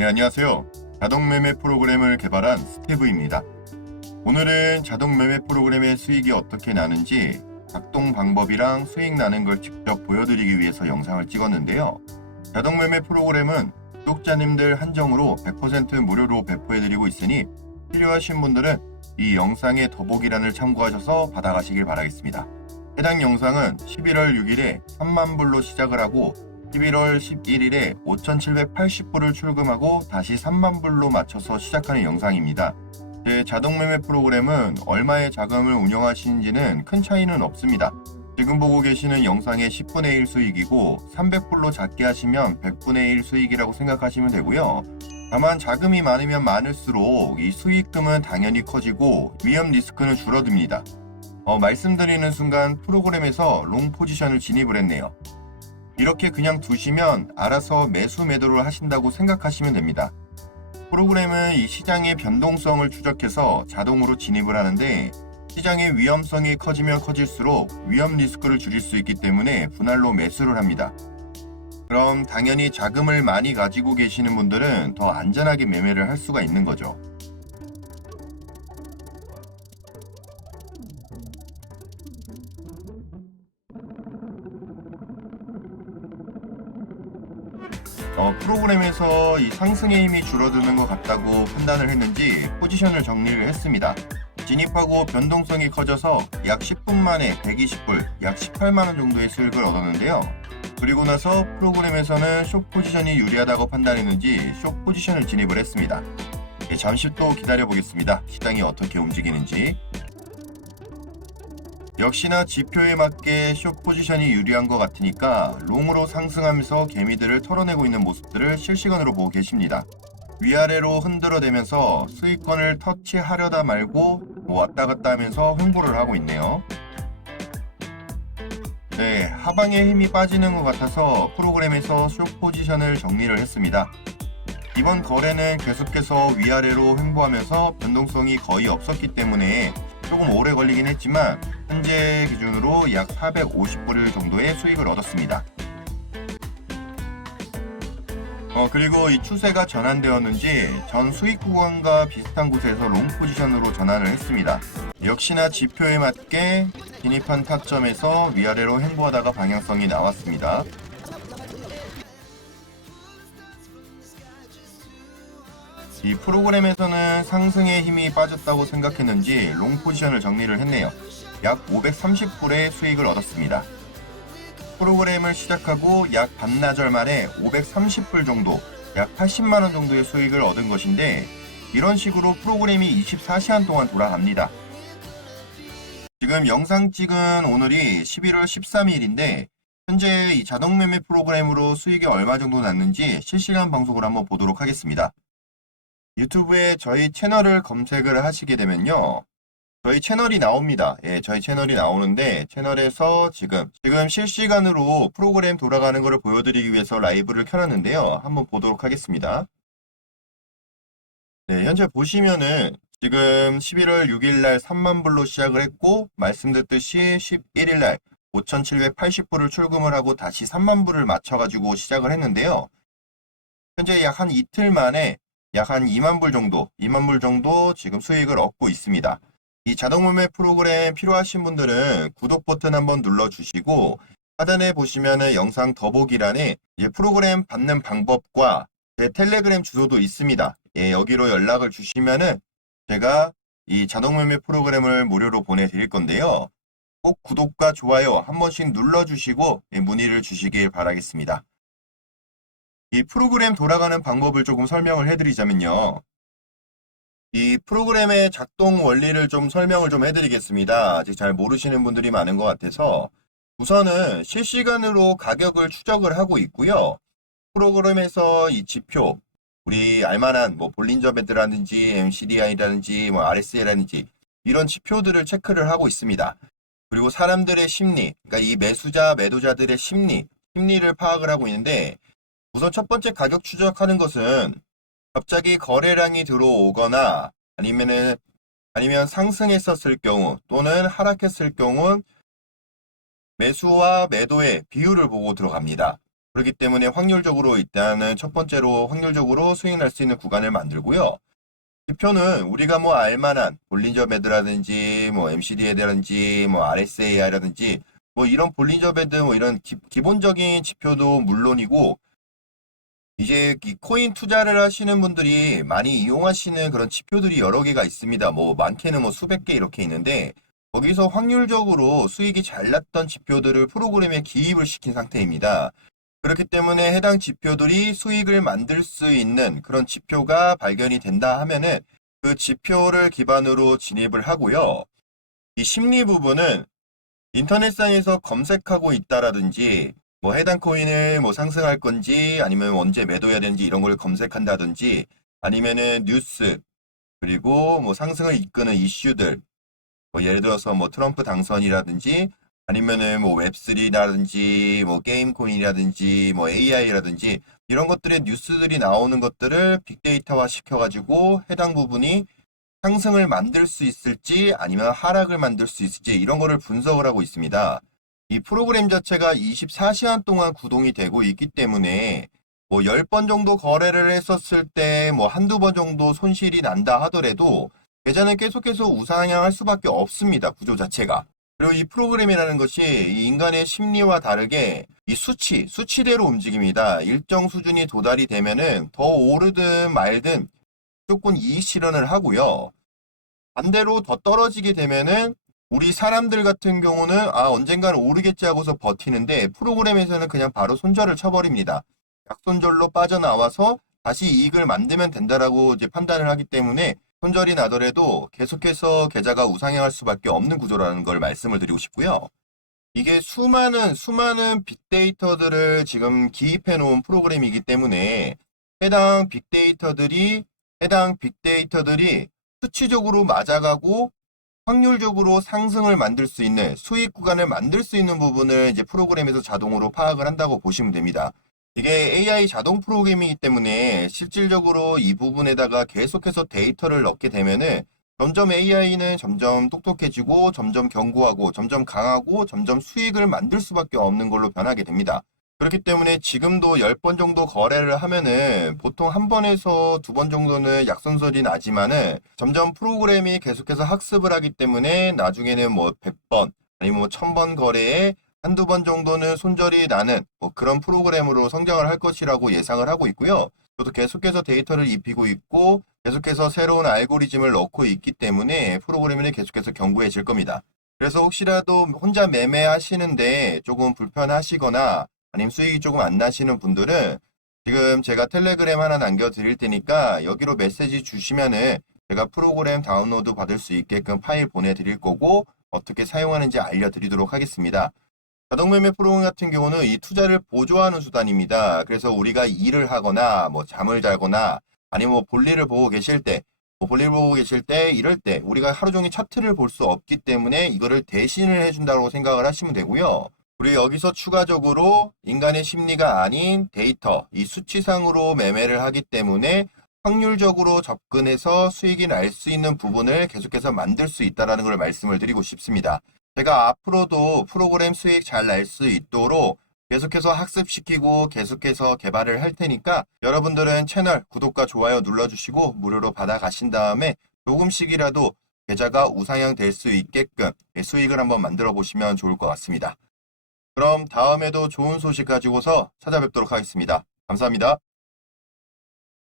네, 안녕하세요. 자동 매매 프로그램을 개발한 스테브입니다. 오늘은 자동 매매 프로그램의 수익이 어떻게 나는지 작동 방법이랑 수익 나는 걸 직접 보여드리기 위해서 영상을 찍었는데요. 자동 매매 프로그램은 구독자님들 한정으로 100% 무료로 배포해드리고 있으니 필요하신 분들은 이 영상의 더보기란을 참고하셔서 받아가시길 바라겠습니다. 해당 영상은 11월 6일에 3만 불로 시작을 하고 11월 11일에 5,780불을 출금하고 다시 3만 불로 맞춰서 시작하는 영상입니다. 제 자동 매매 프로그램은 얼마의 자금을 운영하시는지는 큰 차이는 없습니다. 지금 보고 계시는 영상의 10분의 1 수익이고 300불로 작게 하시면 100분의 1 수익이라고 생각하시면 되고요. 다만 자금이 많으면 많을수록 이 수익금은 당연히 커지고 위험 리스크는 줄어듭니다. 어, 말씀드리는 순간 프로그램에서 롱 포지션을 진입을 했네요. 이렇게 그냥 두시면 알아서 매수 매도를 하신다고 생각하시면 됩니다. 프로그램은 이 시장의 변동성을 추적해서 자동으로 진입을 하는데 시장의 위험성이 커지면 커질수록 위험 리스크를 줄일 수 있기 때문에 분할로 매수를 합니다. 그럼 당연히 자금을 많이 가지고 계시는 분들은 더 안전하게 매매를 할 수가 있는 거죠. 어, 프로그램에서 이 상승의 힘이 줄어드는 것 같다고 판단을 했는지 포지션을 정리를 했습니다. 진입하고 변동성이 커져서 약 10분 만에 120불, 약 18만원 정도의 수익을 얻었는데요. 그리고 나서 프로그램에서는 숏 포지션이 유리하다고 판단했는지 숏 포지션을 진입을 했습니다. 예, 잠시 또 기다려 보겠습니다. 시장이 어떻게 움직이는지. 역시나 지표에 맞게 숏 포지션이 유리한 것 같으니까 롱으로 상승하면서 개미들을 털어내고 있는 모습들을 실시간으로 보고 계십니다. 위아래로 흔들어대면서 수익권을 터치하려다 말고 뭐 왔다 갔다 하면서 횡보를 하고 있네요. 네, 하방에 힘이 빠지는 것 같아서 프로그램에서 숏 포지션을 정리를 했습니다. 이번 거래는 계속해서 위아래로 횡보하면서 변동성이 거의 없었기 때문에 조금 오래 걸리긴 했지만 현재 기준으로 약 450불 정도의 수익을 얻었습니다. 어, 그리고 이 추세가 전환되었는지 전 수익 구간과 비슷한 곳에서 롱 포지션으로 전환을 했습니다. 역시나 지표에 맞게 진입한 타점에서 위아래로 횡보하다가 방향성이 나왔습니다. 이 프로그램에서는 상승의 힘이 빠졌다고 생각했는지 롱 포지션을 정리를 했네요. 약 530불의 수익을 얻었습니다. 프로그램을 시작하고 약 반나절 만에 530불 정도, 약 80만원 정도의 수익을 얻은 것인데 이런 식으로 프로그램이 24시간 동안 돌아갑니다. 지금 영상 찍은 오늘이 11월 13일인데 현재 이 자동 매매 프로그램으로 수익이 얼마 정도 났는지 실시간 방송을 한번 보도록 하겠습니다. 유튜브에 저희 채널을 검색을 하시게 되면요. 저희 채널이 나옵니다. 예, 저희 채널이 나오는데 채널에서 지금 지금 실시간으로 프로그램 돌아가는 것을 보여드리기 위해서 라이브를 켜놨는데요. 한번 보도록 하겠습니다. 네, 현재 보시면은 지금 11월 6일 날 3만 불로 시작을 했고 말씀드렸듯이 11일 날 5,780불을 출금을 하고 다시 3만 불을 맞춰 가지고 시작을 했는데요. 현재 약 한 이틀 만에 약 한 2만 불 정도, 2만 불 정도 지금 수익을 얻고 있습니다. 이 자동 매매 프로그램 필요하신 분들은 구독 버튼 한번 눌러주시고 하단에 보시면은 영상 더보기란에 예, 프로그램 받는 방법과 제 텔레그램 주소도 있습니다. 예, 여기로 연락을 주시면은 제가 이 자동 매매 프로그램을 무료로 보내드릴 건데요. 꼭 구독과 좋아요 한 번씩 눌러주시고 예, 문의를 주시길 바라겠습니다. 이 프로그램 돌아가는 방법을 조금 설명을 해드리자면요. 이 프로그램의 작동 원리를 좀 설명을 좀 해드리겠습니다. 아직 잘 모르시는 분들이 많은 것 같아서 우선은 실시간으로 가격을 추적을 하고 있고요. 프로그램에서 이 지표, 우리 알만한 뭐 볼린저 밴드라든지 MCDI라든지 뭐 RSI라든지 이런 지표들을 체크를 하고 있습니다. 그리고 사람들의 심리, 그러니까 이 매수자, 매도자들의 심리, 심리를 파악을 하고 있는데 우선 첫 번째 가격 추적하는 것은 갑자기 거래량이 들어오거나 아니면은 아니면 상승했었을 경우 또는 하락했을 경우 매수와 매도의 비율을 보고 들어갑니다. 그렇기 때문에 확률적으로 일단은 첫 번째로 확률적으로 수익 날 수 있는 구간을 만들고요. 지표는 우리가 뭐 알만한 볼린저 배드라든지 뭐 MCD라든지 뭐 RSAI라든지 뭐 이런 볼린저 배드 뭐 이런 기, 기본적인 지표도 물론이고 이제 이 코인 투자를 하시는 분들이 많이 이용하시는 그런 지표들이 여러 개가 있습니다. 뭐 많게는 뭐 수백 개 이렇게 있는데 거기서 확률적으로 수익이 잘 났던 지표들을 프로그램에 기입을 시킨 상태입니다. 그렇기 때문에 해당 지표들이 수익을 만들 수 있는 그런 지표가 발견이 된다 하면은 그 지표를 기반으로 진입을 하고요. 이 심리 부분은 인터넷상에서 검색하고 있다라든지 뭐 해당 코인을 뭐 상승할 건지 아니면 언제 매도해야 되는지 이런 걸 검색한다든지 아니면은 뉴스 그리고 뭐 상승을 이끄는 이슈들 뭐 예를 들어서 뭐 트럼프 당선이라든지 아니면은 뭐 웹3라든지 뭐 게임 코인이라든지 뭐 AI라든지 이런 것들의 뉴스들이 나오는 것들을 빅데이터화 시켜가지고 해당 부분이 상승을 만들 수 있을지 아니면 하락을 만들 수 있을지 이런 거를 분석을 하고 있습니다. 이 프로그램 자체가 24시간 동안 구동이 되고 있기 때문에 뭐 10번 정도 거래를 했었을 때 뭐 한두 번 정도 손실이 난다 하더라도 계좌는 계속해서 우상향할 수밖에 없습니다. 구조 자체가. 그리고 이 프로그램이라는 것이 이 인간의 심리와 다르게 이 수치, 수치대로 움직입니다. 일정 수준이 도달이 되면은 더 오르든 말든 무조건 이익 실현을 하고요. 반대로 더 떨어지게 되면은 우리 사람들 같은 경우는 아 언젠가는 오르겠지 하고서 버티는데 프로그램에서는 그냥 바로 손절을 쳐버립니다. 약손절로 빠져나와서 다시 이익을 만들면 된다라고 이제 판단을 하기 때문에 손절이 나더라도 계속해서 계좌가 우상향할 수밖에 없는 구조라는 걸 말씀을 드리고 싶고요. 이게 수많은 수많은 빅데이터들을 지금 기입해 놓은 프로그램이기 때문에 해당 빅데이터들이 해당 빅데이터들이 수치적으로 맞아가고 확률적으로 상승을 만들 수 있는 수익 구간을 만들 수 있는 부분을 이제 프로그램에서 자동으로 파악을 한다고 보시면 됩니다. 이게 AI 자동 프로그램이기 때문에 실질적으로 이 부분에다가 계속해서 데이터를 넣게 되면은 점점 AI는 점점 똑똑해지고 점점 견고하고 점점 강하고 점점 수익을 만들 수밖에 없는 걸로 변하게 됩니다. 그렇기 때문에 지금도 10번 정도 거래를 하면은 보통 한 번에서 두 번 정도는 약손설이 나지만은 점점 프로그램이 계속해서 학습을 하기 때문에 나중에는 뭐 100번 아니면 뭐 1000번 거래에 한두 번 정도는 손절이 나는 뭐 그런 프로그램으로 성장을 할 것이라고 예상을 하고 있고요. 저도 계속해서 데이터를 입히고 있고 계속해서 새로운 알고리즘을 넣고 있기 때문에 프로그램이 계속해서 견고해질 겁니다. 그래서 혹시라도 혼자 매매하시는데 조금 불편하시거나 아니면 수익이 조금 안 나시는 분들은 지금 제가 텔레그램 하나 남겨 드릴 테니까 여기로 메시지 주시면은 제가 프로그램 다운로드 받을 수 있게끔 파일 보내드릴 거고 어떻게 사용하는지 알려드리도록 하겠습니다. 자동매매 프로그램 같은 경우는 이 투자를 보조하는 수단입니다. 그래서 우리가 일을 하거나 뭐 잠을 자거나 아니면 뭐 볼일을 보고 계실 때, 뭐 볼일 보고 계실 때 이럴 때 우리가 하루 종일 차트를 볼 수 없기 때문에 이거를 대신을 해준다고 생각을 하시면 되고요. 그리고 여기서 추가적으로 인간의 심리가 아닌 데이터, 이 수치상으로 매매를 하기 때문에 확률적으로 접근해서 수익이 날 수 있는 부분을 계속해서 만들 수 있다는 걸 말씀을 드리고 싶습니다. 제가 앞으로도 프로그램 수익 잘 날 수 있도록 계속해서 학습시키고 계속해서 개발을 할 테니까 여러분들은 채널 구독과 좋아요 눌러주시고 무료로 받아가신 다음에 조금씩이라도 계좌가 우상향 될 수 있게끔 수익을 한번 만들어 보시면 좋을 것 같습니다. 그럼 다음에도 좋은 소식 가지고서 찾아뵙도록 하겠습니다. 감사합니다.